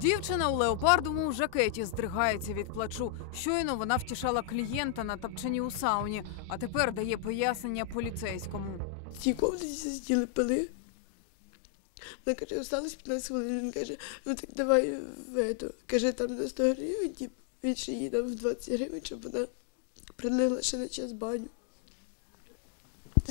Дівчина у леопардовому жакеті здригається від плачу. Щойно вона втішала клієнта на тапчані у сауні, а тепер дає пояснення поліцейському. В цій комнаті сиділи пили. Вона каже, осталось 15 хвилин. Він каже, ну так давай в ето. Каже, там на 100 гривень, він ще їй дав 20 гривень, щоб вона прилегла ще на час баню.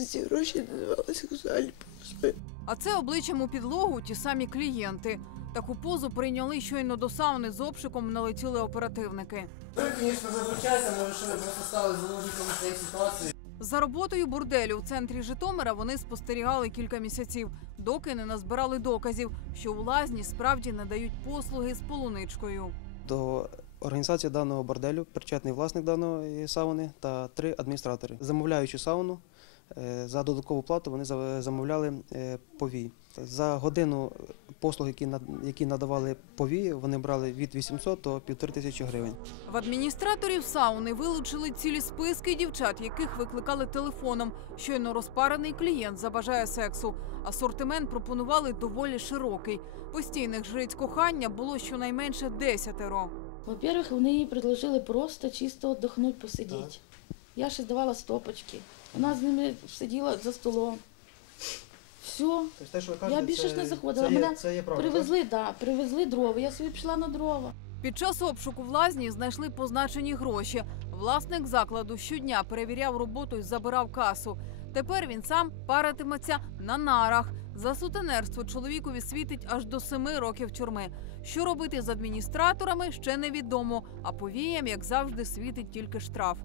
Ці гроші надавали сексуальні послуги. А це обличчям у підлогу ті самі клієнти. Таку позу прийняли щойно до сауни з обшуком налетіли оперативники. Ви, звісно, вибачайте, може, що ви просто стали заложниками цієї ситуації. За роботою борделю у центрі Житомира вони спостерігали кілька місяців, доки не назбирали доказів, що у лазні справді надають послуги з полуничкою. До організації даного борделю причетний власник даної сауни та три адміністратори. Замовляючи сауну, за додаткову плату вони замовляли е, повій. За годину послуг, які які надавали повій, вони брали від 800 до 1500 гривень. В адміністраторів сауни вилучили цілі списки дівчат, яких викликали телефоном. Щойно розпарений клієнт забажає сексу. Асортимент пропонували доволі широкий. Постійних жриць кохання було щонайменше десятеро. Во-первых, вони їй предложили просто чисто віддохнути, посидіти. Я ще здавала стопочки. Вона з ними сиділа за столом. Все, Я більше ж не заходила. Мене привезли, да, привезли дрова. Я собі пішла на дрова. Під час обшуку в лазні знайшли позначені гроші. Власник закладу щодня перевіряв роботу і забирав касу. Тепер він сам паритиметься на нарах. За сутенерство чоловікові світить аж до семи років тюрми. Що робити з адміністраторами, ще невідомо. А повіям, як завжди, світить тільки штраф.